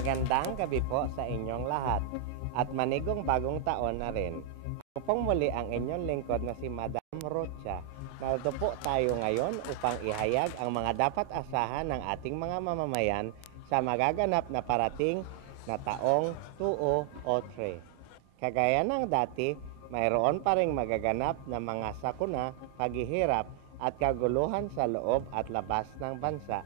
Magandang gabi po sa inyong lahat at manigong bagong taon na rin. Ako pong muli ang inyong lingkod na si Madam Rocha. Narito po tayo ngayon upang ihayag ang mga dapat asahan ng ating mga mamamayan sa magaganap na parating na taong 2003. Kagaya ng dati, mayroon pa ring magaganap na mga sakuna, paghihirap at kaguluhan sa loob at labas ng bansa.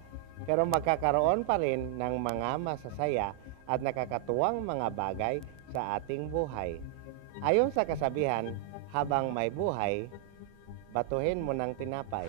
Pero magkakaroon pa rin ng mga masasaya at nakakatuwang mga bagay sa ating buhay. Ayon sa kasabihan, habang may buhay, batuhin mo ng tinapay.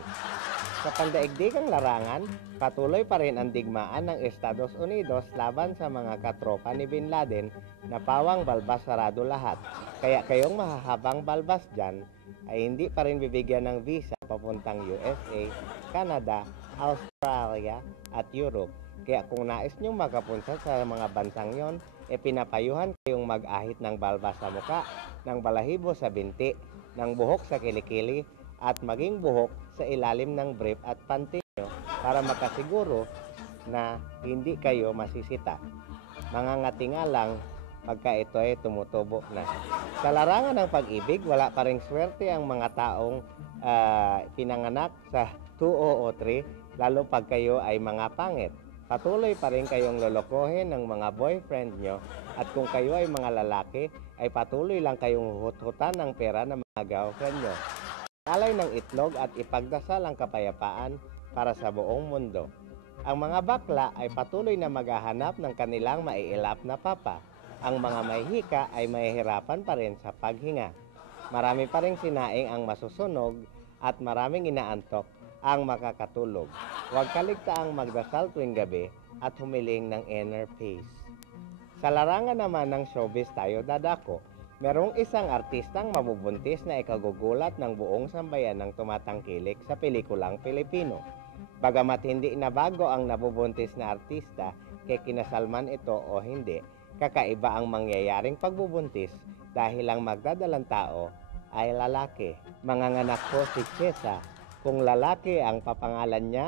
Sa pandaigdigang larangan, patuloy pa rin ang digmaan ng Estados Unidos laban sa mga katropa ni Bin Laden na pawang balbas sarado lahat. Kaya kayong mahahabang balbas dyan ay hindi pa rin bibigyan ng visa papuntang USA, Canada, Australia at Europe. Kaya kung nais nyo makapunta sa mga bansang yon, pinapayuhan kayong mag-ahit ng balbas sa muka, ng balahibo sa binti, ng buhok sa kilikili, at maging buhok sa ilalim ng brief at panty nyo para makasiguro na hindi kayo masisita. Mangangati nga lang pagka ito ay tumutubo na. Sa larangan ng pag-ibig, wala pa ring swerte ang mga taong pinanganak sa 2003, lalo pag kayo ay mga pangit. Patuloy pa rin kayong lolokohin ng mga boyfriend nyo at kung kayo ay mga lalaki, ay patuloy lang kayong huhututan ng pera ng mga girlfriend nyo. Alay ng itlog at ipagdasal ang kapayapaan para sa buong mundo. Ang mga bakla ay patuloy na maghahanap ng kanilang maiilap na papa. Ang mga mahihika ay mahihirapan pa rin sa paghinga. Marami pa rin sinaing ang masusunog at maraming inaantok ang makakatulog. Huwag kaligtaang magdasal tuwing gabi at humiling ng inner peace. Sa larangan naman ng showbiz tayo dadako. Merong isang artistang mabubuntis na ikagugulat ng buong sambayan ng tumatangkilik sa pelikulang Pilipino. Bagamat hindi na bago ang nabubuntis na artista, kay kinasalman ito o hindi, kakaiba ang mangyayaring pagbubuntis dahil ang magdadalang tao ay lalaki. Manganganak po si Chesa. Kung lalaki ang papangalan niya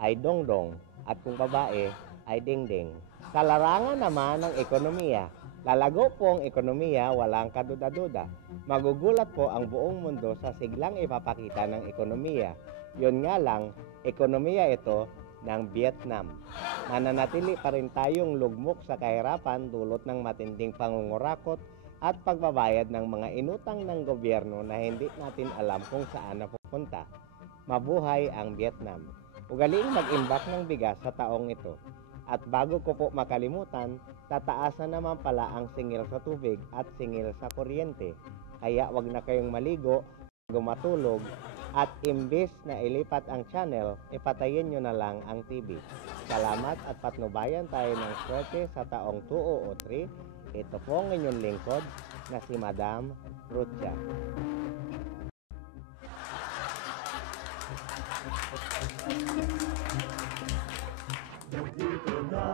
ay Dongdong at kung babae ay Dingding. Sa larangan naman ng ekonomiya, lalago po ang ekonomiya, walang kaduda-duda. Magugulat po ang buong mundo sa siglang ipapakita ng ekonomiya. Yun nga lang, ekonomiya ito ng Vietnam. Mananatili pa rin tayong lugmok sa kahirapan dulot ng matinding pangungurakot at pagbabayad ng mga inutang ng gobyerno na hindi natin alam kung saan napupunta. Mabuhay ang Vietnam. Ugaliing mag-imbak ng bigas sa taong ito. At bago ko po makalimutan, tataasan naman pala ang singil sa tubig at singil sa kuryente. Kaya wag na kayong maligo, matulog, at imbis na ilipat ang channel, ipatayin nyo na lang ang TV. Salamat at patnubayan tayo ng swerte sa taong 2003. Ito po ang inyong lingkod na si Madam Rocha. Dito na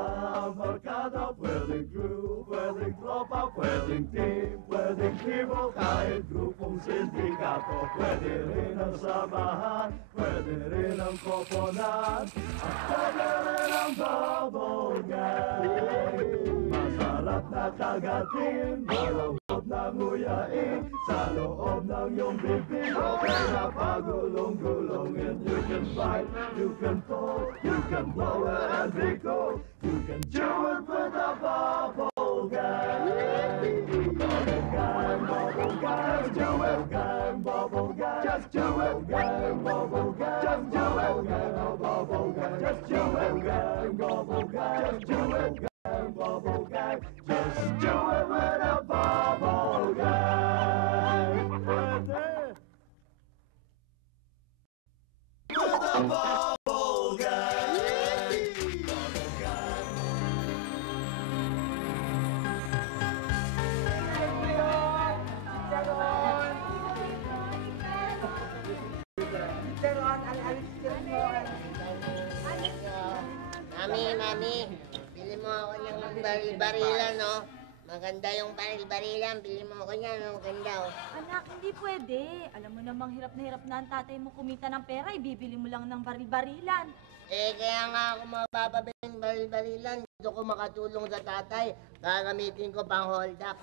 ang barkada, pwedeng crew, pwedeng tropa, pwedeng team, pwedeng tribo, kahit grupong sindikato. Pwede rin ang samahan, pwede rin ang koponan, at pwede rin ang bubble gang. Masarap na kagatin, malambot na nguyain, sa loob ng iyong bibig, okay na pagulong-gulong. And you can fight, you can fall, you can blow it and be cool. You can do it with a bubble gang. Bubble gang, bubble gang, just do it. Gang, bubble gang, just do it. Gang, bubble gang, just do it. Gang, bubble gang, just do it. Gang, bubble gang, just do it. Gang, bubble gang, just do it with a bubble gang. With a bubble gang. Mami, bili mo ako ng baril-barilan, no? Maganda yung baril-barilan, bili mo ako niyan, no? Maganda, oh. Anak, hindi pwede. Alam mo namang hirap na ang tatay mo kumita ng pera, ibibili mo lang ng baril-barilan. Kaya nga ako mabababiling baril-barilan. Gusto ko makatulong sa tatay. Gagamitin ko pang hold up.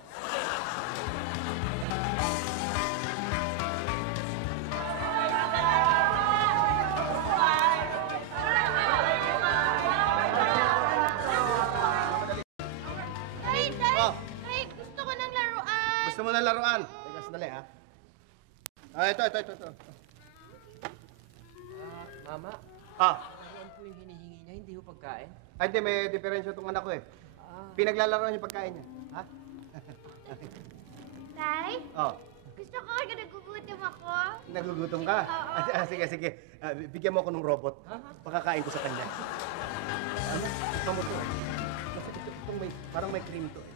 Tay, gusto ko ng laruan. Gusto mo ng laruan? Teka, sandali ha. Ito. Mama, Ah, yan po yung hinihingi niya, hindi ho pagkain. ay hindi, may diferensya itong anak ko eh. Pinaglalaroan yung pagkain niya. Ha? Tay, Oh, gusto ko kasi nagugutom ako. nagugutom ka? Oo. Sige. Bigyan mo ako ng robot. Pakakain ko sa kanya. Ano? Ito mo to eh. Kasi itong parang may cream to eh.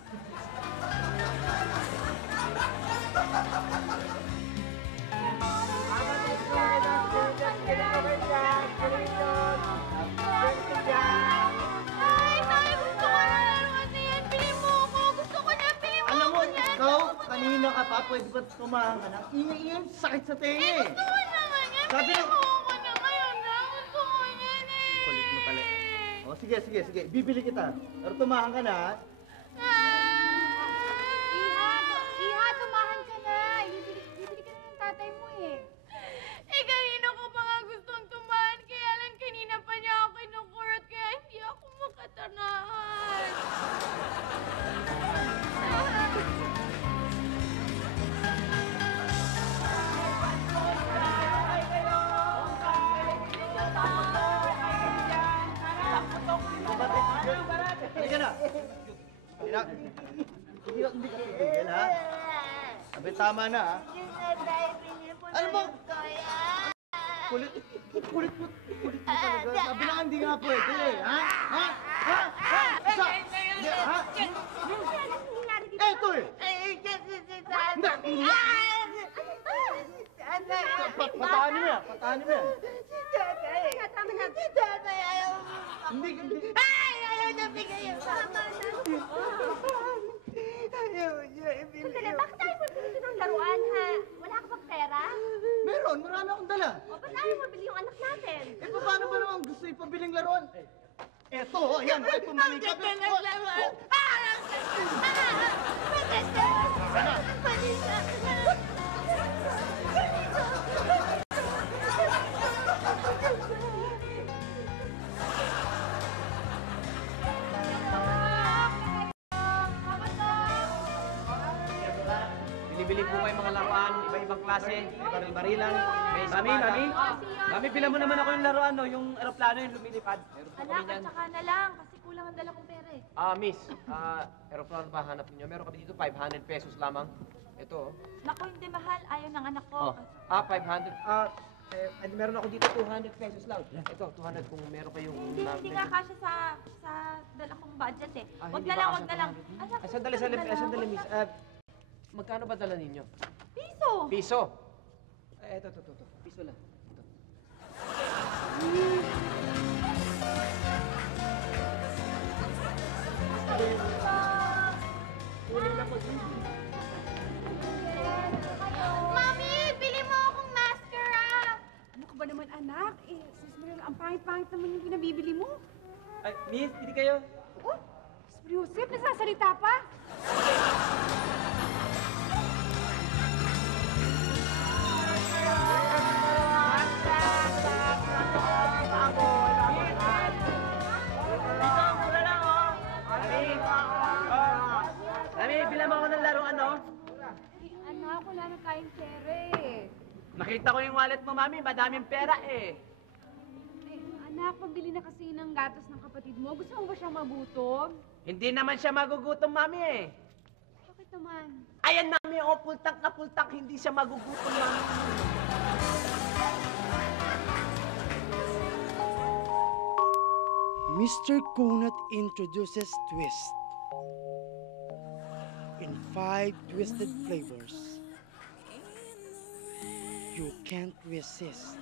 Tay, gusto ko ng laruan na yan. Bili mo ako. Gusto ko na, bili mo Alam mo, ako yan. ikaw, kanina ka pa, pwede ba tumahan ka na? Ingay-ingay, sakit sa tenga eh. Gusto ko naman yan. Sabi Bili na- mo ako na ngayon na. Gusto ko yan eh. Kulit mo pala. O, sige. Bibili kita. Pero tumahan ka na, ha? Iha, tumahan ka na. Bibili ka na ng tatay mo eh. Kanina ko pa nga gustong tumahan. Kaya lang kanina pa niya ako kinukurot. Kaya hindi ako makatanahan. Halika na. Hindi ka tigil, ha? Sabi, tama na, ha? Ano ba? Kulit mo talaga. Sabi lang hindi nga pwede, ha? Isa! Ha? Eto eh! Patahan mo yan! Hindi. Sandali, bakit tayo bibili ng laruan, ha? Wala ka bang pera? Meron, marami akong dala. O, ba't ayaw mabili yung anak natin? Paano ba naman gusto ipabiling laruan? Eto, ayan, ay pumaling ka. Bili-bili po kayo mga laruan, iba-ibang klase, baril-barilan. May Mami, Mami, pila mo naman ako yung laruan, no? Yung aeroplano yung lumilipad. Meron po kami Anak, niyan. at saka na lang. Kasi kulang ang dala kong pera eh. Miss, aeroplano ba hanap niyo? Meron kami dito, 500 pesos lamang. Ito, oh. Naku, hindi mahal. Ayaw ng anak ko. 500. Meron ako dito, 200 pesos lang. Ito, 200 kung meron kayong... Hindi nga kasya sa dala kong budget eh. Wag hindi na ba lang, kasya wag na lang. 200? Anak, Sandali, wag na lang. Miss. Magkano ba dala ninyo? Piso. Piso. Ito. Piso lang. Ito. Mami, bili mo akong mascara. Ano ka ba naman, anak? Sis Mariel, ang pangit-pangit naman yung pinabibili mo. Ay, Miss, pili kayo. Oh, Sis Joseph, nasasalita pa. Mami, bila mo ako ng laruan, no? Anak, wala na tayong pera eh. Nakita ko yung wallet mo, Mami. Madaming pera, eh. Anak, pabili na kasi ng gatas ng kapatid mo. Gusto mo ba siyang magutom? Hindi naman siya magugutom, Mami, eh. Bakit naman? Ayan, Mami, oh, pultak na pultak. Hindi siya magugutom, Mami. Mr. Kunat introduces Twist in 5 twisted flavors. You can't resist.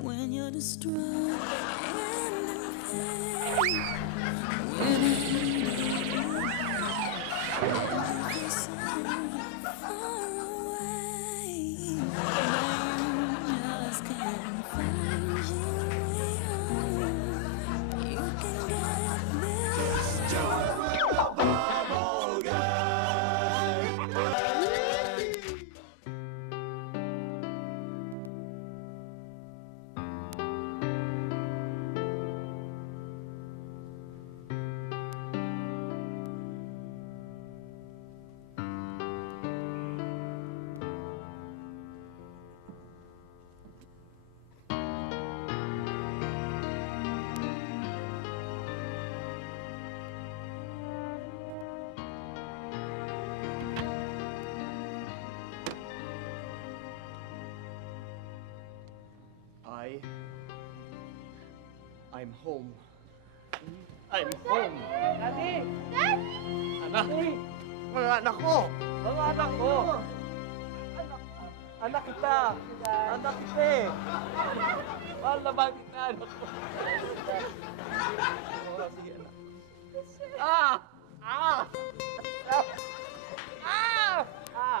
When you're distraught and in pain, when you're so far away, but you just can't find your way home. Nay, I'm home. I'm home. Daddy! Anak! Mga anak ko! Mga anak ko! Anak kita! Anak kita eh! Mahal na ba kita, anak ko? Sige, anak. Ah! Ah! Ah! Ah!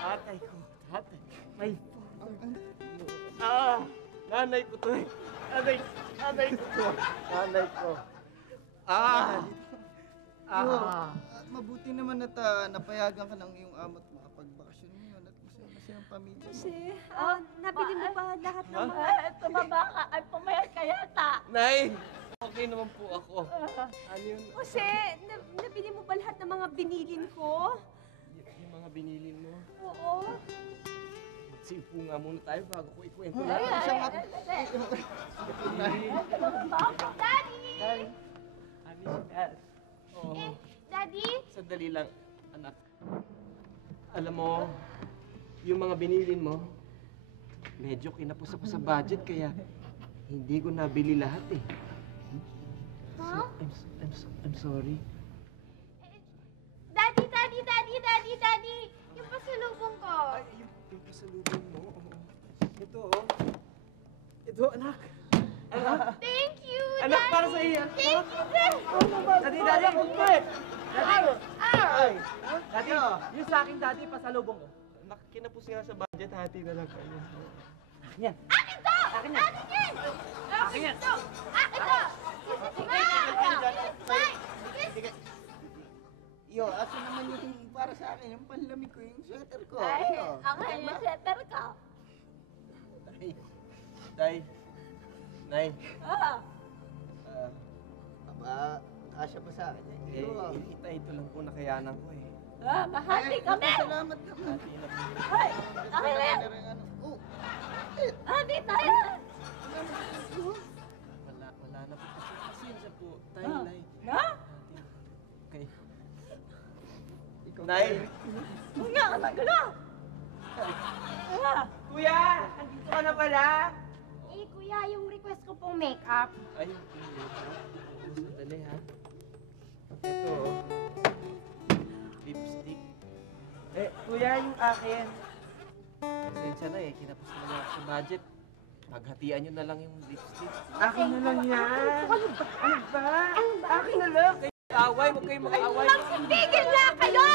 Tatay ko, tatay. May nanay ko to eh. Nanay ko to. Nanay ko. Mabuti naman at napayagan ka ng iyong ama't makapagbakasyon ngayon at masaya ang pamilya. Jose, nabili mo ba lahat ng mga... Tumaba ka ay pumayat ka yata. Nay! Okay naman po ako. Ano yun? Jose, nabili mo ba lahat ng mga binilin ko? Yung mga binilin mo? Oo. Magsimpo nga muna tayo bago ko ikwento Ay, lahat. siya nga. Daddy! Oo. Daddy? Sandali lang, anak. Alam mo, yung mga binilin mo, medyo kinapos ako sa budget kaya hindi ko nabili lahat eh. Huh? I'm sorry. Daddy! Yung pasalubong ko. Ay, yung pasalubong mo. Ito, oh. Ito, anak. Anak. Thank you, Anak, Daddy! para sa iyo. Thank you, Daddy! Daddy! Daddy, yung sa akin, Daddy, pasalubong ko. Anak, kinapos nga sa budget, hati na lang kayo. Akin yan. Akin to! Akin yan. Akin yan! Akin to! Yo, aso naman yung para sa akin, yung panlamig ko, yung sweater ko. Ay, Yo. ako yung sweater ko. Nay. Kasya pa sa akin. Ito lang po nakayanan ko eh. Mahati kami! Salamat naman. Ay, akin na yan! Hati tayo! Wala na po. Pasensya po. Nay. Na? Okay. Nay! Huwag nga ka nagala! Kuya! Andito ka na pala? Kuya, yung request ko pong make-up. Ay, sandali ha. Ito, oh. Lipstick. Kuya, yung akin. Pasensya na eh, kinapos ko na sa budget. Paghatian nyo na lang yung lipstick. Akin na lang yan! Ano ba? Akin na lang! Kayo mag-away, huwag kayong mag-away. Magsipigil na kayo!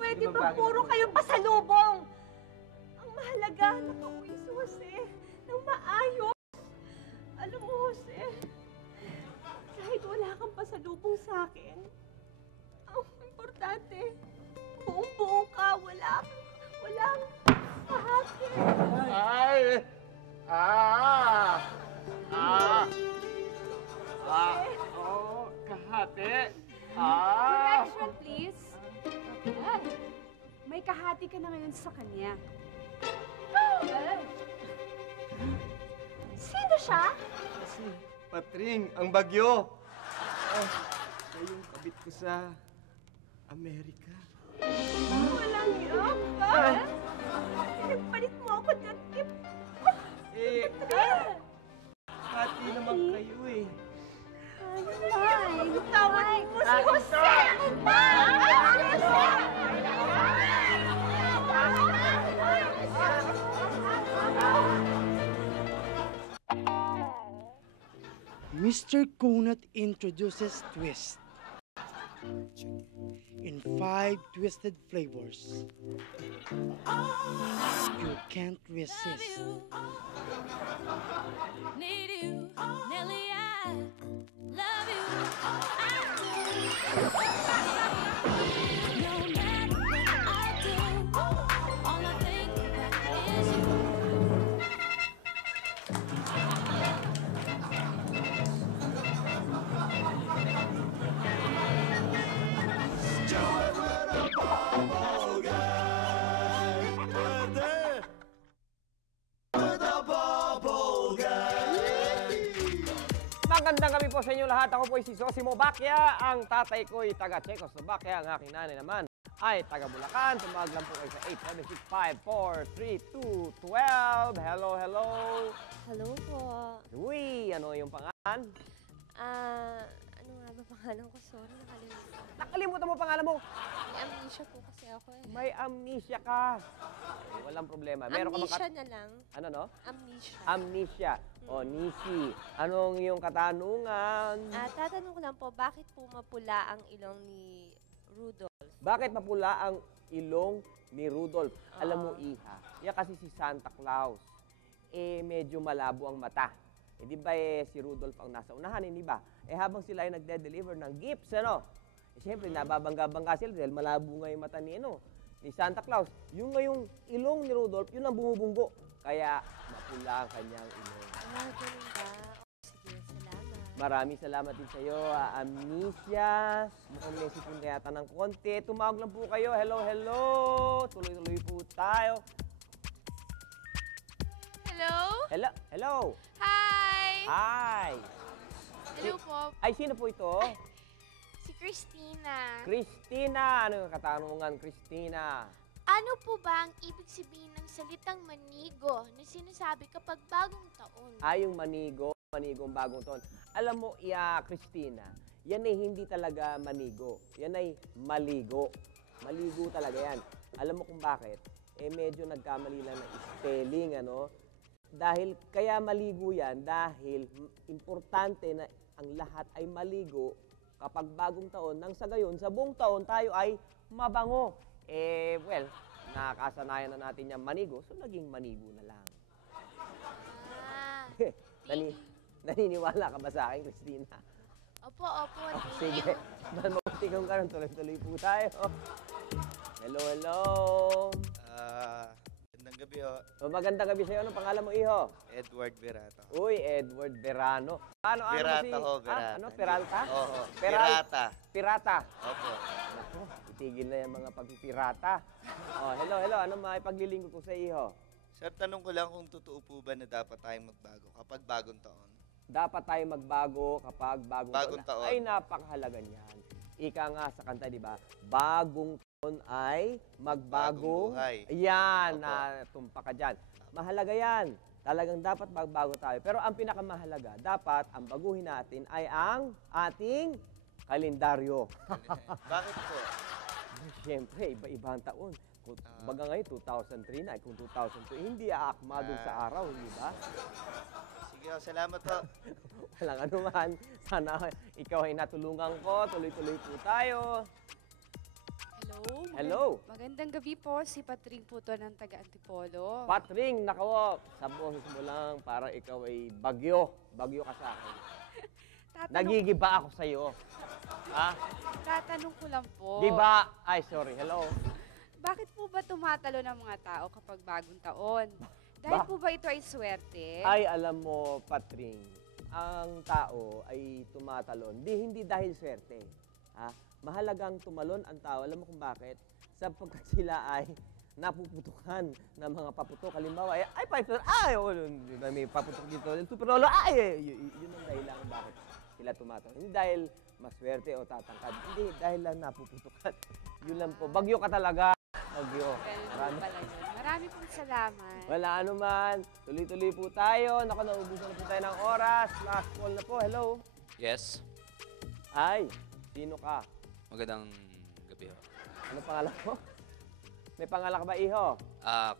Pwede ba puro kayong pasalubong? Ang mahalaga, nakauwi si Jose ng maayos. Alam mo, Jose, kahit wala kang pasalubong sa akin, ang importante, buong-buo ka, walang kahati. Ay! Oh, kahati. Direction, please. May kahati ka na ngayon sa kanya. Sino siya? Kasi, Patring, ang bagyo. Siya yung kabit ko sa Amerika. Walang hirap ka. Pinagpalit mo ako dyan, Kip. Hati naman kayo eh. Ay, tawad mo si Jose! Mr. Kunat introduces twist in 5 twisted flavors. You can't resist. Need you, Nelly, I love you, I do. No matter what I do, all I think about is you. Magandang gabi po sa inyo lahat. Ako po si Sosimo Bakya. Ang tatay ko'y taga Czechoslovakia. Ang aking nanay naman ay taga Bulacan, tumawag lang po kayo sa 876-543-212. Hello, hello. Hello po. Uy, ano yung pangalan? Ano nga ba pangalan ko? Sorry, nakalimutan. Nakalimutan mo pangalan mo. May amnesia po kasi ako eh. May amnesia ka. Eh, walang problema. Meron ka Amnesia na lang. Ano, no? Amnesia. Amnesia. O, Nisi. Anong iyong katanungan? Tatanong ko lang po, bakit po mapula ang ilong ni Rudolph? Bakit mapula ang ilong ni Rudolph? Alam mo, Iha, yan kasi si Santa Claus. Eh, medyo malabo ang mata. Eh, di ba si Rudolph ang nasa unahan, hindi ba? Eh, habang sila ay nagde-deliver ng gifts, ano? Eh, siyempre, nababangga-bangga sila dahil malabo nga yung mata ni Santa Claus. Yung ngayong ilong ni Rudolph, yun ang bumubunggo. Kaya, mapula ang kanyang ilong. Ganun ba? Sige, salamat. Maraming salamat din sa iyo, Amnesia. Mukhang may sipon kaya ng konti. Tumawag lang po kayo. Hello, hello. Tuloy-tuloy po tayo. Hello? Hello, hello. Hi! Hi. Hello po. Ay, sino po ito? Si Christina. Christina. Ano yung katanungan, Christina? Ano po ba ang ibig sabihin ng salitang manigo na sinasabi kapag bagong taon? Yung manigong bagong taon. Alam mo, Christina, yan ay hindi talaga manigo. Yan ay maligo. Maligo talaga yan. Alam mo kung bakit? Eh, medyo nagkamali lang ng spelling, ano? Dahil, kaya maligo yan, dahil importante na ang lahat ay maligo kapag bagong taon. Nang sa gayon, sa buong taon, tayo ay mabango. Eh, well, nakasanayan na natin yung manigo, so naging manigo na lang. Naniniwala ka ba sa akin, Christina? Opo, opo. Sige, magtikong ka rin, tuloy-tuloy po tayo. Hello, hello. Magandang gabi ho. Magandang gabi sa'yo. Anong pangalan mo, iho? Edward Verata. Uy, Edward Verano. Verata ho, Verata. Ano, Peralta? Oo, Pirata. Pirata. Opo. Naku, itigil na yung mga pagpipirata. Hello, hello. Ano maipaglilingkod ko sa iho? Sir, tanong ko lang kung totoo po ba na dapat tayong magbago kapag bagong taon? Dapat tayo magbago kapag bagong taon. Ay, napakahalaga niyan. Ika nga sa kanta, di ba? Bagong taon ay magbagong buhay. Yan, tumpa ka dyan. Mahalaga yan. Talagang dapat magbago tayo. Pero ang pinakamahalaga, dapat ang baguhin natin ay ang ating kalendaryo. Bakit po? Siyempre, iba-iba ang taon. Baga ngayon, 2003 na. Kung 2002, hindi aakma doon sa araw, hindi ba? Sige, salamat po. Walang anuman. Sana ikaw ay natulungan ko. Tuloy-tuloy po tayo. Hello? Hello. Magandang gabi po. Si Patring po to ng taga-Antipolo. Patring, nakaw, sa boses mo lang, para ikaw ay bagyo. Bagyo ka sa akin. Nagigiba ako sa'yo. Ha? Tatanong ko lang po. Giba? Ay, sorry. Hello. Bakit po ba tumatalo ng mga tao kapag bagong taon? Dahil po ba ito ay swerte? Ay, alam mo, Patring, ang tao ay tumatalon. Hindi dahil swerte. Ha? Mahalagang tumalon ang tao. Alam mo kung bakit? Sapagkat sila ay napuputukan ng mga paputok. Halimbawa, may paputok dito. Superlolo, yun ang dahilan kung bakit sila tumatalon. Hindi dahil maswerte o tatangkad. Hindi, dahil lang napuputukan. Yun lang po. Bagyo ka talaga. Bagyo. Marami pong salamat. Wala anuman. Tuloy-tuloy po tayo. Naku, naubusan na po tayo ng oras. Last call na po. Hello? Yes. Ay, sino ka? Magandang gabi ho. Ano pangalan mo? May pangalan ka ba, iho?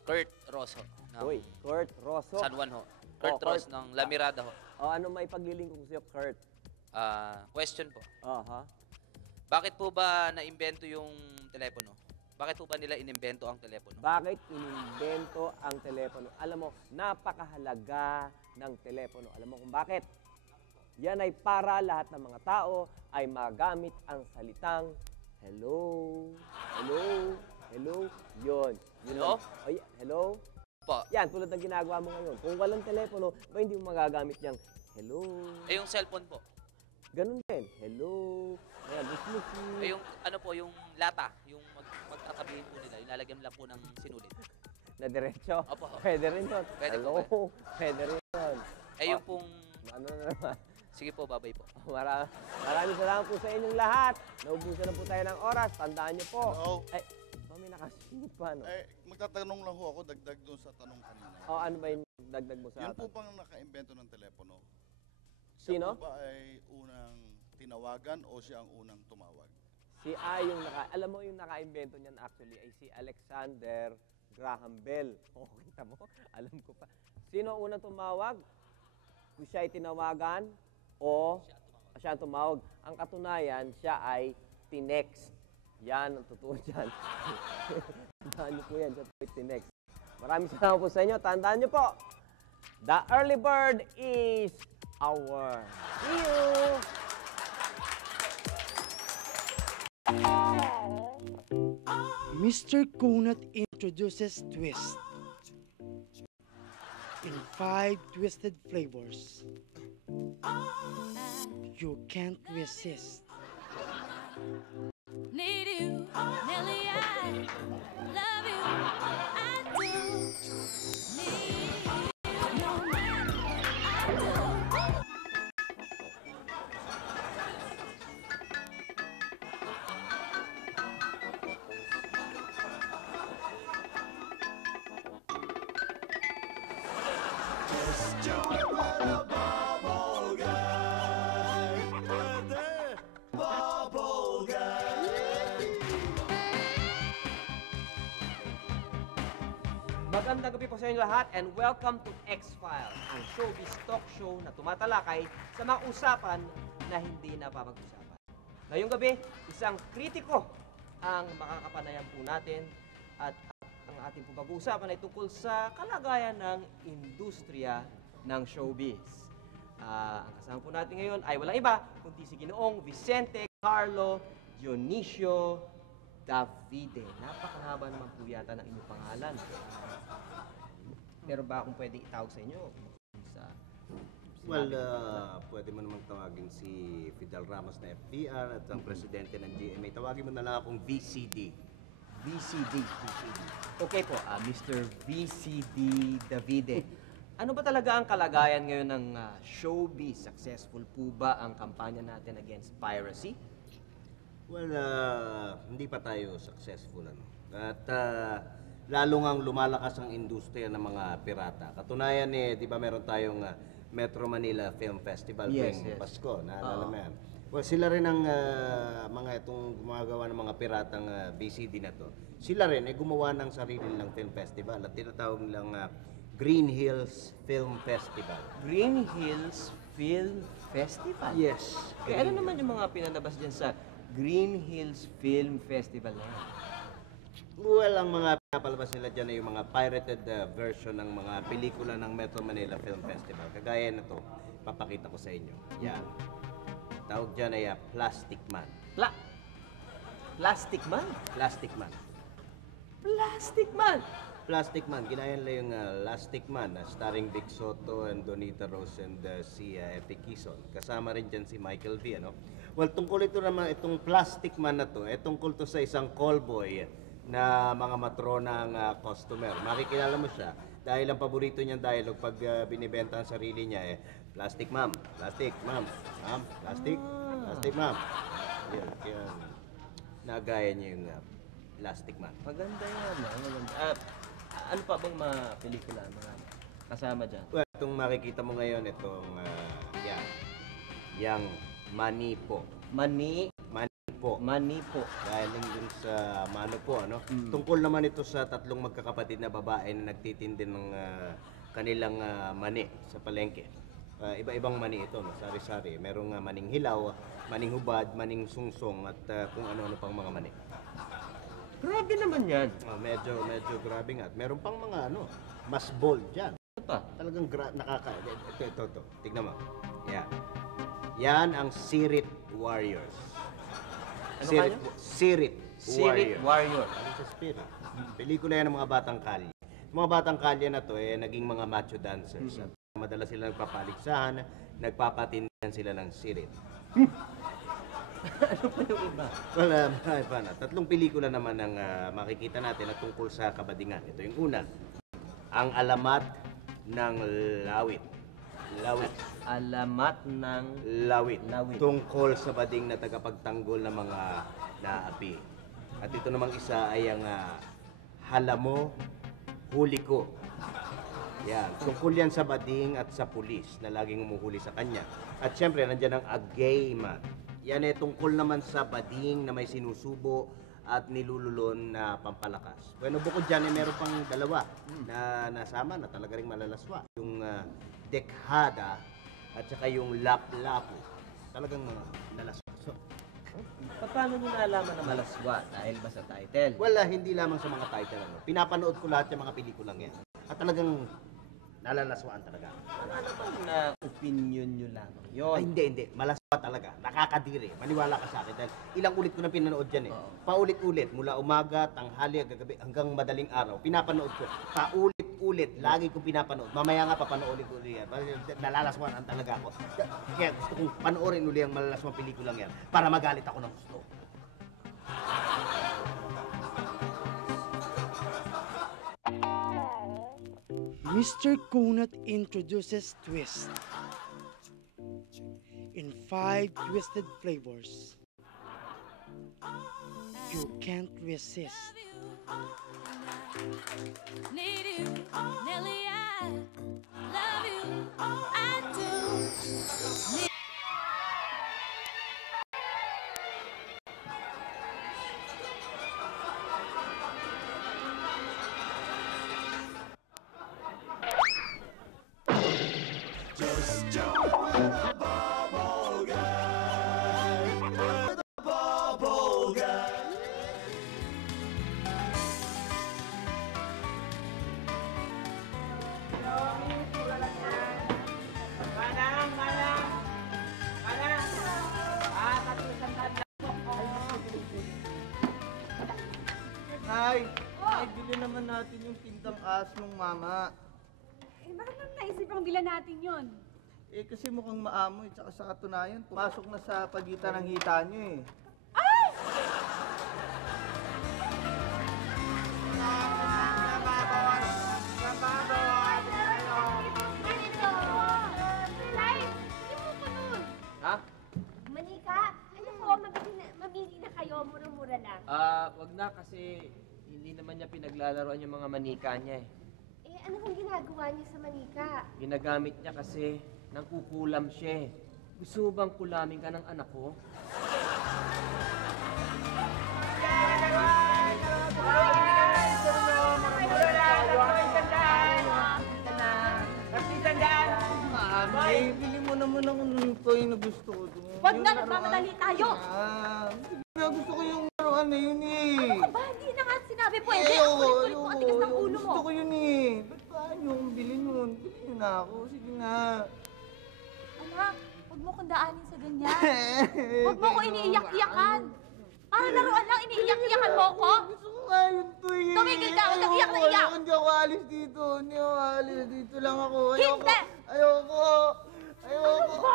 Kurt Rosso. Uy, Kurt Rosso? San Juan ho. Kurt Rosso ng La Mirada ho. Ano may paglilingkod ko sa'yo, Kurt? Question po. Aha. Bakit po ba naimbento yung telepono? Bakit po ba nila inimbento ang telepono? Bakit inimbento ang telepono? Alam mo, napakahalaga ng telepono. Alam mo kung bakit? Yan ay para lahat ng mga tao ay magamit ang salitang hello, hello, hello. Yun. Hello? Hello? Po. Yan, tulad ng ginagawa mo ngayon. Kung walang telepono, ba hindi mo magagamit yung hello? Eh, yung cellphone po? Ganun din. Hello. Ayan, yung ano po, yung lata, yung magtatabihin po nila, ilalagyan lang po ng sinulit. Na diretso? Opo. Pwede rin yun. Pwede Hello. po Pwede rin yun. Eh, yung pong... Ano na naman? Sige po, babay po. Maraming salamat po sa inyong lahat. Naubusan na po tayo ng oras. Tandaan niyo po. Oo. Ay, may nakasunod pa, no? Eh, magtatanong lang ho ako, dagdag doon sa tanong kanina. Ano ba yung dagdag mo sa Yan atin? po bang naka-imbento ng telepono? Sino? Siya po ba ay unang tinawagan o siya ang unang tumawag? Alam mo yung naka-imbento niyan actually ay si Alexander Graham Bell. Oh, kita mo? Alam ko pa. Sino ang unang tumawag? Kung siya ay tinawagan o siya ang tumawag. Ang katunayan, siya ay tinext. Yan, ang totoo dyan. Tandaan niyo po yan, siya po ay tinext. Maraming salamat po sa inyo. Tandaan niyo po, the early bird is our. See you! Mr. Kunat introduces twist in 5 twisted flavors. You can't resist. Need you, Nelly, I love you, I do. Need you, no matter what I do. Magandang gabi po sa inyo lahat and welcome to X-Files, ang showbiz talk show na tumatalakay sa mga usapan na hindi napapag-usapan. Ngayong gabi, isang kritiko ang makakapanayam po natin at ang ating po pag-uusapan ay tungkol sa kalagayan ng industriya ng showbiz. Ang kasama po natin ngayon ay walang iba kundi si Ginoong Vicente Carlo Dionisio Davide. Napakahaba naman po yata ng inyong pangalan. Meron ba akong pwedeng itawag sa inyo? Well, pwede mo namang tawagin si Fidel Ramos na FDR at ang presidente ng GMA. Tawagin mo na lang akong VCD. VCD. Okay po, Mr. VCD Davide. Ano ba talaga ang kalagayan ngayon ng showbiz? Successful po ba ang kampanya natin against piracy? Well, hindi pa tayo successful. At lalo ngang lumalakas ang industriya ng mga pirata. Katunayan di ba meron tayong Metro Manila Film Festival tuwing Pasko, naalala mo yan? Well, sila rin ang mga itong gumagawa ng mga piratang VCD na to. Sila rin ay gumawa ng sarili nilang film festival at tinatawag nilang Green Hills Film Festival. Green Hills Film Festival? Yes. Kaya ano naman yung mga pinalabas dyan sa Green Hills Film Festival na yan? Well, ang mga pinapalabas nila dyan ay yung mga pirated version ng mga pelikula ng Metro Manila Film Festival. Kagaya na to, papakita ko sa inyo. Yan. Tawag dyan ay Plastic Man. Plastic Man? Plastic Man. Plastic Man? Plastic Man. Ginayan nila yung Lastic Man, starring Vic Soto and Donita Rose and si Epi Quizon. Kasama rin dyan si Michael V. Ano? Well, tungkol ito naman, itong Plastic Man na to, tungkol to sa isang callboy na mga matronang customer. Makikilala mo siya dahil ang paborito niyang dialogue pag binibenta ang sarili niya Plastic Ma'am, Plastic Ma'am, Ma'am, Plastic, Plastic Ma'am. Yan, kaya nagaya niya yung Plastic Man. Maganda yan, maganda. Ano pa bang mga pelikula, mga kasama dyan? Well, itong makikita mo ngayon, itong yang Manipo. Manipo. Galing dun sa Manopo, ano? Tungkol naman ito sa tatlong magkakapatid na babae na nagtitindi ng kanilang mani sa palengke. Iba-ibang mani ito, no? Sari-sari. Merong maning hilaw, maning hubad, maning sungsong, at kung ano-ano pang mga mani. Grabe naman yan. Medyo grabe nga. Meron pang mga mas bold dyan. Ano pa? Talagang Ito. Tignan mo. Yan. Yan ang Sirit Warriors. Ano kayo? Sirit Warrior. Ano sa spirit? Pelikula yan ng mga batang kalye. Mga batang kalye na to, naging mga macho dancers. At madalas sila nagpapaligsahan, nagpapatindihan sila ng sirit. Ano pa yung iba? Wala, marami pa na. Tatlong pelikula naman ang makikita natin na tungkol sa kabadingan. Ito yung una. Ang Alamat ng Lawit. Lawit. Alamat ng Lawit. Lawit. Tungkol sa bading na tagapagtanggol ng mga naapi. At ito namang isa ay ang halamo, huli ko. Yan. Tungkol yan sa bading at sa pulis na laging umuhuli sa kanya. At syempre, nandiyan ang agayma. Yan ay tungkol naman sa bading na may sinusubo at nilululon na pampalakas. Bueno, bukod dyan, meron pang dalawa na nasama na talaga rin malalaswa. Yung dekhada at saka yung lap-lapo. Talagang nalaswa. So, paano nyo nalaman na malaswa? Dahil ba sa title? wala, hindi lamang sa mga title. Pinapanood ko lahat yung mga pelikulang yan. At talagang nalalaswaan talaga. Ano naman na opinion nyo lamang yun? Ay, hindi. Malaswa talaga. Nakakadiri. Maniwala ka sa akin. Dahil ilang ulit ko na pinanood yan eh. Paulit-ulit. Mula umaga, tanghali, gabi, hanggang madaling araw. Pinapanood ko. Paulit-ulit. Lagi ko pinapanood. Mamaya nga papanoorin ko ulit yan. Nalalaswaan talaga ako. Kaya gusto kong panoorin ulit ang malalaswang pelikulang yan para magalit ako ng gusto. Mr. Kunat introduces twist in 5 twisted flavors. You can't resist. Need you, Nelly, I love you, I do. Just join the bubble gang. We're the bubble gang. Nay, bili naman natin yung tindang as ng mama. Eh, bakit naman naisip ang bilan natin yun? Eh, kasi mukhang maamoy, tsaka sa katunayan, pumasok na sa pagitan ng hita niyo eh. Ha? Manika, ano po, mabili na kayo, mura-mura lang. Wag na kasi hindi naman niya pinaglalaroan yung mga manika niya eh. Eh, ano kung ginagawa niya sa manika? Ginagamit niya kasi nangkukulam siya eh. Gusto mo bang kulamin ka ng anak ko? Mami, bili mo naman ako ng toy na gusto ko doon. Wag na, nagmamadali tayo! Gusto ko yung laruan na yun eh. Ano ka ba? Hindi na nga sinabi pwede. Ang kulit-kulit mo, ang tigas ng ulo mo. Gusto ko yun eh. Ba't ba yung bilhin yun? Bilhin nyo na ako. Sige na. Anak, huwag mo kong daanin sa ganyan. Huwag mo ko iniiyak-iyakan. Para laruan lang, iniiyak-iyakan mo ko? Gusto ko nga yun to eh. Tumigil ka, huwag kang iyak na iyak. Hindi ako alis dito. Hindi ako alis. Dito lang ako. Hindi! Ayoko. Ayoko. Ayoko.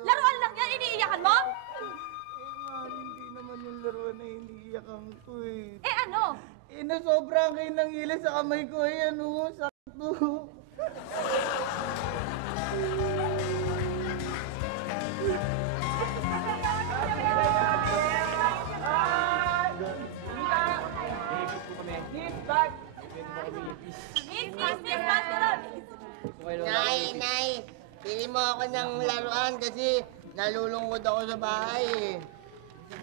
Laruan lang yan, iniiyakan mo? Ma'am, hindi naman yung laruan na iniiyakan ko eh. Eh ano? Eh, nasobrang kayo ng hila sa kamay ko. Eh, ano, sakto. Nay, pili mo ako ng laruan kasi nalulungkot ako sa bahay eh.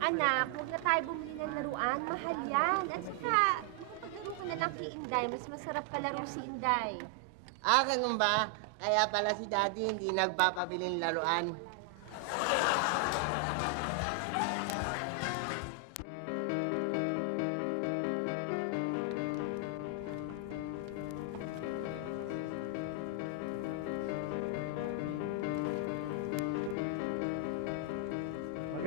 Anak, huwag na tayo bumili ng laruan. Mahal yan. At saka, mapaglaro ka na lang kay Inday. Mas masarap kalaro si Inday. Ganun ba? Kaya pala si Daddy hindi nagpapabiling laruan.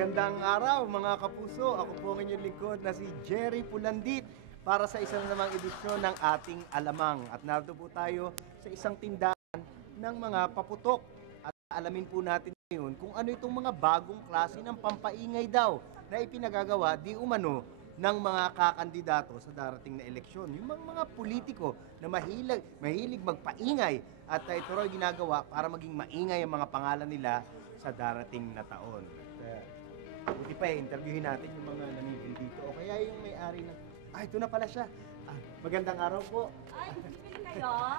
Magandang araw mga kapuso. Ako po ang inyong lingkod na si Jerry Pulandit para sa isang namang edisyon ng ating Alamang. At narito po tayo sa isang tindahan ng mga paputok. At alamin po natin ngayon kung ano itong mga bagong klase ng pampaingay daw na ipinagagawa di umano ng mga kakandidato sa darating na eleksyon. Yung mga politiko na mahilig magpaingay at ito raw ginagawa para maging maingay ang mga pangalan nila sa darating na taon. Buti pa interviewin natin yung mga namimili dito o kaya yung may-ari ng... ito na pala siya. Magandang araw po. Ay, bibili kayo?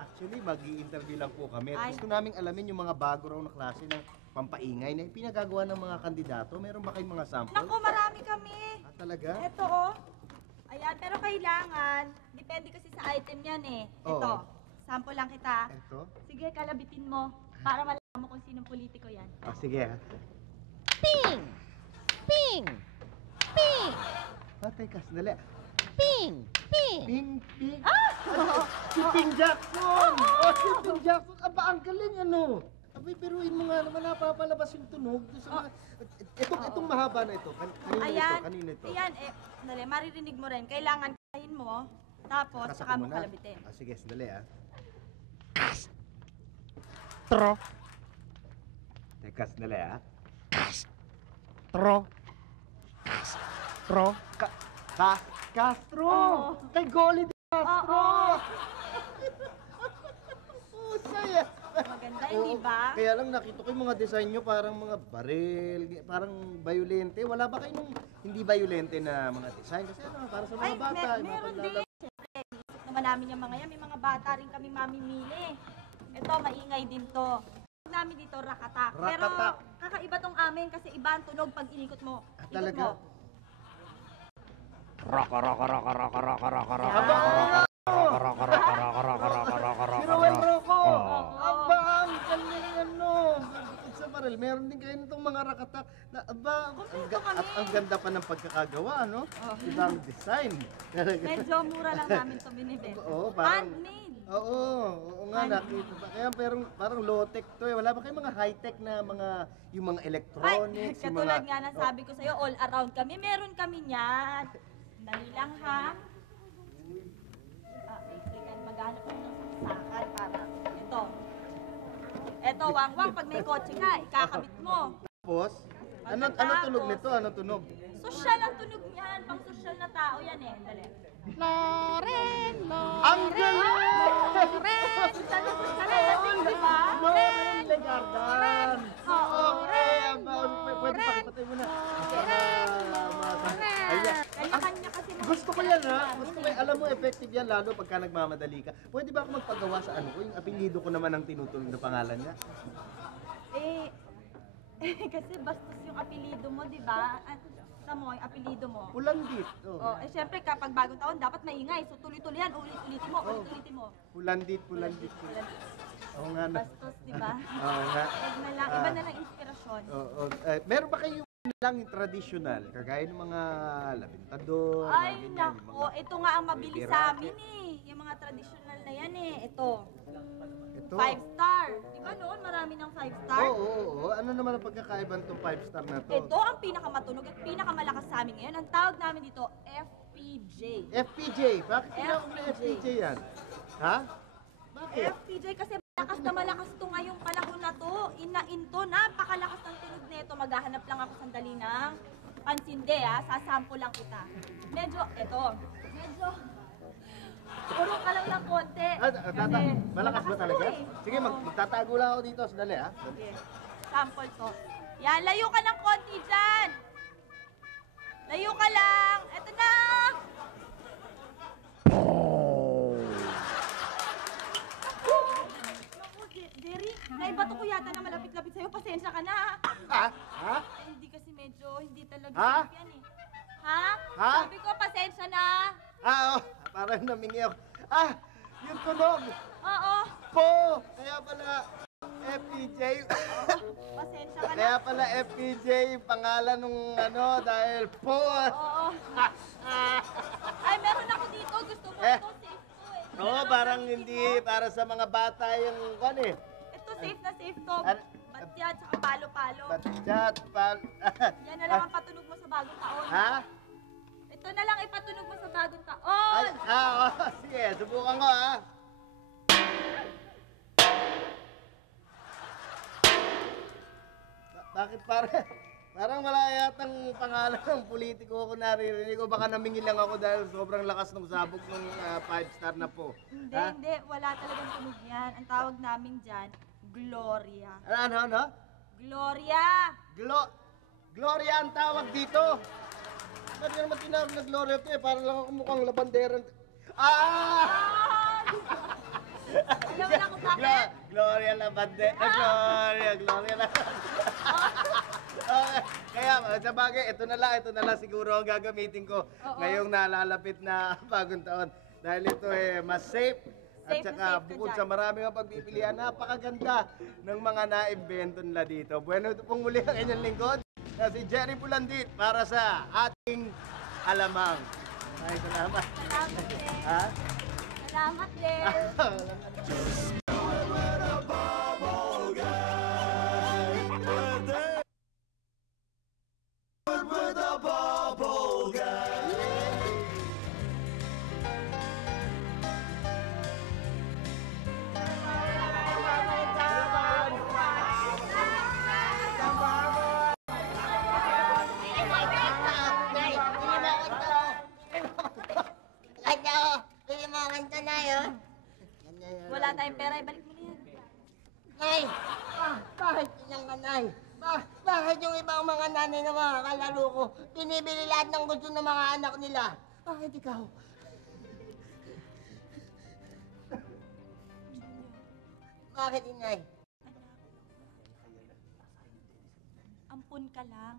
Actually, mag-i-interview lang po kami. Gusto naming alamin yung mga bago raw na klase ng pampaingay na pinagagawa ng mga kandidato. Meron ba kayong mga sample? Naku, marami kami. Talaga? Ito, oh. Ayan, pero kailangan, depende kasi sa item yan eh. Ito, sample lang kita. Ito? Sige, kalabitin mo para malaman mo kung sinong politiko yan. Sige ha. Ping! Ping! Ping! Teka, sandali. Ping! Ping! Ping! Ping! Si Ping Jackson! Si Ping Jackson! Ang galing ano! Biruin mo nga naman, napapalabas yung tunog. Itong mahaba na ito. Kanino ito? Ayan, sandali, maririnig mo rin. Kailangan kain mo, tapos saka mo kalabitin. Sige, sandali Tro. Teka, sandali Tro. Tro. Castro! Kay Golly Castro! Saya! Maganda, hindi ba? Kaya lang nakita ko yung mga design nyo parang mga baril, parang violente. Wala ba kayong hindi violente na mga design? Kasi para sa mga bata. Meron din. Siyempre, isip naman namin yung mga yan. May mga bata rin kami mamimili. Ito, maingay din to. Namin dito, rakatak. Pero kakaiba tong amin kasi iba ang tunog pag inikot mo. Ikot mo. Raka. Siruan Rocco! Aba, ang galing ano! Bukod sa baril, meron din kayo nitong mga rakatak na aba, at ang ganda pa ng pagkakagawa, no? Ibang design. Medyo mura lang namin ito binibenta. Handmade! Oo nga, nakita pa. Kaya parang low-tech to eh. Wala ba kayong mga high-tech na yung mga electronics? Ay, katulad nga na sabi ko sa'yo, all around kami. Meron kami niyan. Dali lang ha. Maghanap ko ng saksakan para ito. Ito, wangwang, pag may kotse ka, ikakabit mo. Tapos, ano tunog nito? Ano tunog? Sosyal ang tunog niyan. Pang sosyal na tao yan eh. Dali. Loren! Ang galing! Loren! Di ba? Loren Legardan! Okay, pwede pakipatay mo na. Kanya-kanya kasi gusto ko yan ha. Gusto ko yan. Alam mo, effective yan lalo pagka nagmamadali ka. Pwede ba ako magpagawa sa ano ko? Yung apelyido ko naman ang tinutunog na pangalan niya. Kasi bastos yung apelido mo, di ba? Mo, yung apelido mo. Pulandit. Syempre, kapag bagong taon, dapat maingay. So, tuloy-tuloy yan. Ulit-ulitin mo, ulit-ulitin mo. Pulandit. Oo nga na. Bastos, di ba? Oo nga. Iba na lang inspirasyon. Meron ba kayo lang yung traditional? Kagaya ng mga labintador? Ay, nako. Ito nga ang mabili sa amin eh. Yung mga traditional na yan eh. Ito. 5-star. Di ba noon marami ng 5-star? Oo. Ano naman ang pagkakaiban itong 5-star na to? Ito ang pinakamatunog at pinakamalakas sa amin ngayon. Ang tawag namin dito, FPJ. FPJ? Bakit tinawag na FPJ yan? Ha? Bakit? FPJ kasi malakas na malakas ito ngayong panahon na to. Inainto, napakalakas ng tunog nito. Maghahanap lang ako sandali ng pansinde sasample lang kita. Medyo, puro ka lang ng konti. Malakas ba talaga? Sige, magtatago lang ako dito. Sandali Sige, sample to. Yan, layo ka ng konti dyan. Layo ka lang. Eto na. Derry, naibato ko yata na malapit-lapit sa'yo. Pasensya ka na. Ha? Hindi kasi medyo, hindi talaga yan eh. Ha? Sabi ko, pasensya na. Parang namingi ako. Yung tunog. Oo. Kaya pala FPJ. Pasensya ka na. Kaya pala FPJ yung pangalan nung dahil po. Oo. Ay, meron ako dito. Gusto mo ito? Safe to eh. Parang hindi para sa mga bata yung Ito safe na safe to. Batyat, saka palo-palo. Batyat, Yan na lang ang patunog mo sa bagong taon. Ha? Ito na lang ipatunog mo sa bagong taon. Sige, subukan ko Bakit Parang wala yatang pangalan ng politiko ako naririnig ko. Baka namingin lang ako dahil sobrang lakas ng sabog ng 5-star na po. Hindi, Ha? hindi. Wala talagang tunog yan. Ang tawag namin dyan, Gloria. Ano? Gloria! Gloria ang tawag dito. Ba't yun naman tinawag na Gloria ito eh? Parang lang ako mukhang labandera. Alam mo na kung bakit? Gloria Labandera. Gloria Labandera. Kaya sa bagay, ito na lang siguro ang gagamitin ko ngayong nalalapit na bagong taon. Dahil ito mas safe. At Safe na saka safe ka bukod dyan. sa maraming pagpipilian, napakaganda ng mga naimbento nila dito. Bueno, ito pong muli ang inyong lingkod na si Jerry Pulandit para sa ating alamang. Ay, salamat. Salamat din. Ha? Salamat din. With a bubble gang. Pili mo kanta na yun. Wala tayong pera, ibalik mo na yan. Nay! Bakit ilang ka, Nay? Bakit yung ibang mga nanay na mga kalaro ko, binibili lahat ng gusto ng mga anak nila? Bakit ikaw? Bakit, Inay? Ampun ka lang.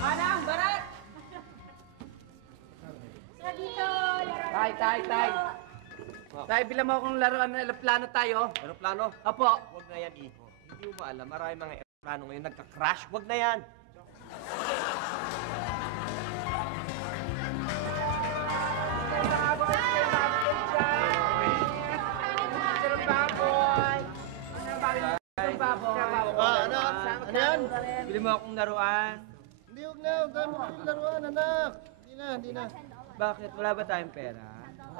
Manang, Barat! Tay. Tay, bilang mo akong laruan na aeroplano tayo. Aeroplano? Apo. Huwag na yan, iho. Hindi mo ba alam, marami mga aeroplano ngayon nagka-crash. Huwag na yan. Ano yan? Bili mo akong laruan. Hindi, huwag na. Huwag mo yung laruan, anak. Hindi na. Bakit? Wala ba tayong pera?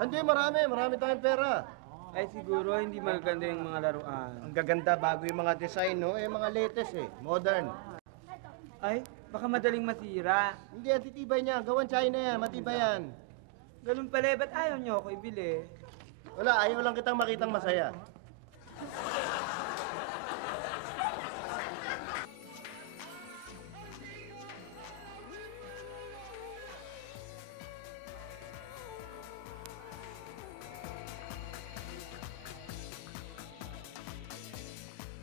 Hindi, marami tayong pera. Ay siguro hindi magaganda yung mga laruan. Ang gaganda bago yung mga design, no? Mga latest modern. Ay, baka madaling masira. Hindi, ang titibay niya. Gawan China yan, matibay yan. Ganun pala, ba't ayaw niyo ako ibili? Wala, ayaw lang kitang makitang masaya.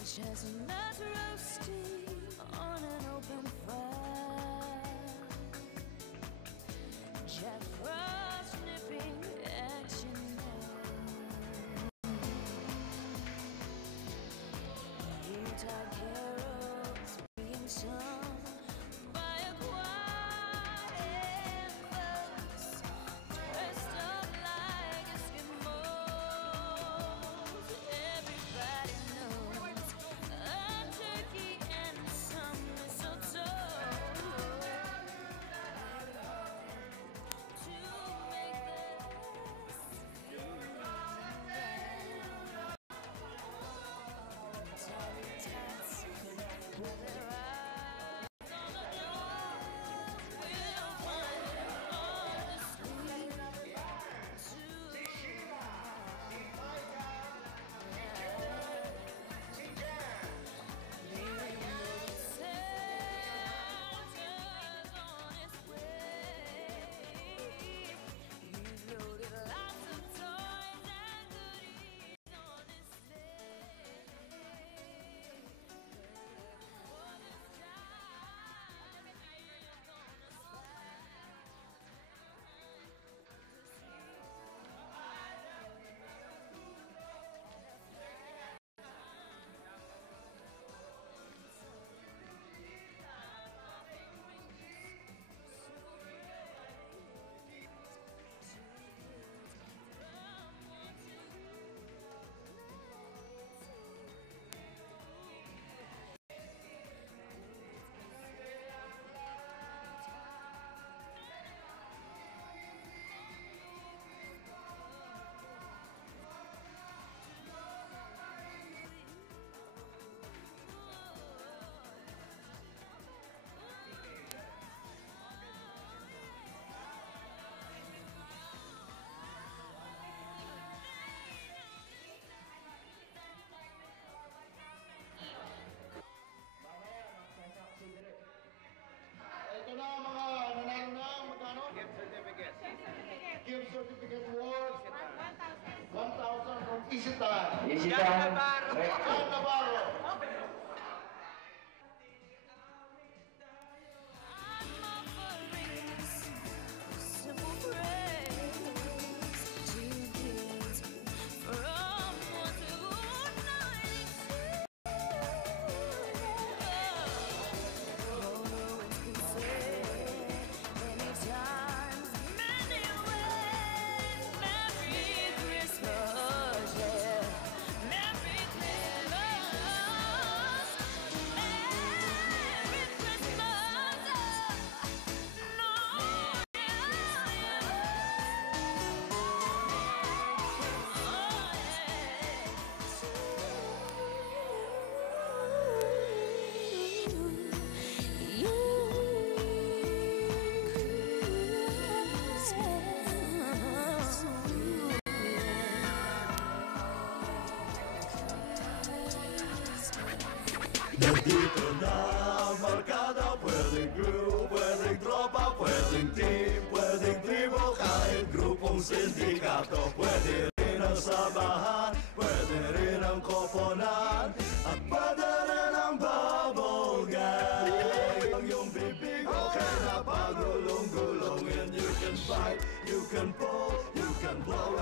Chestnuts roasting on an open fire. Jack Frost nipping at your neck. Yuletide carols being sung by a choir and folks dressed up like Eskimos. Everybody knows a turkey and some mistletoe to make this tiny tots with their eyes. Jessica Recto. Nandito na ang barkada, pwedeng group, pwedeng tropa, pwedeng team, pwedeng tribo, kahit grupong sindikato. Pwede rin ang sabahan, pwede rin ang koponan, at pwede rin ang bubble gang. Ang iyong bibig, okay na pagulong-gulong, and you can fight, you can pull, you can blow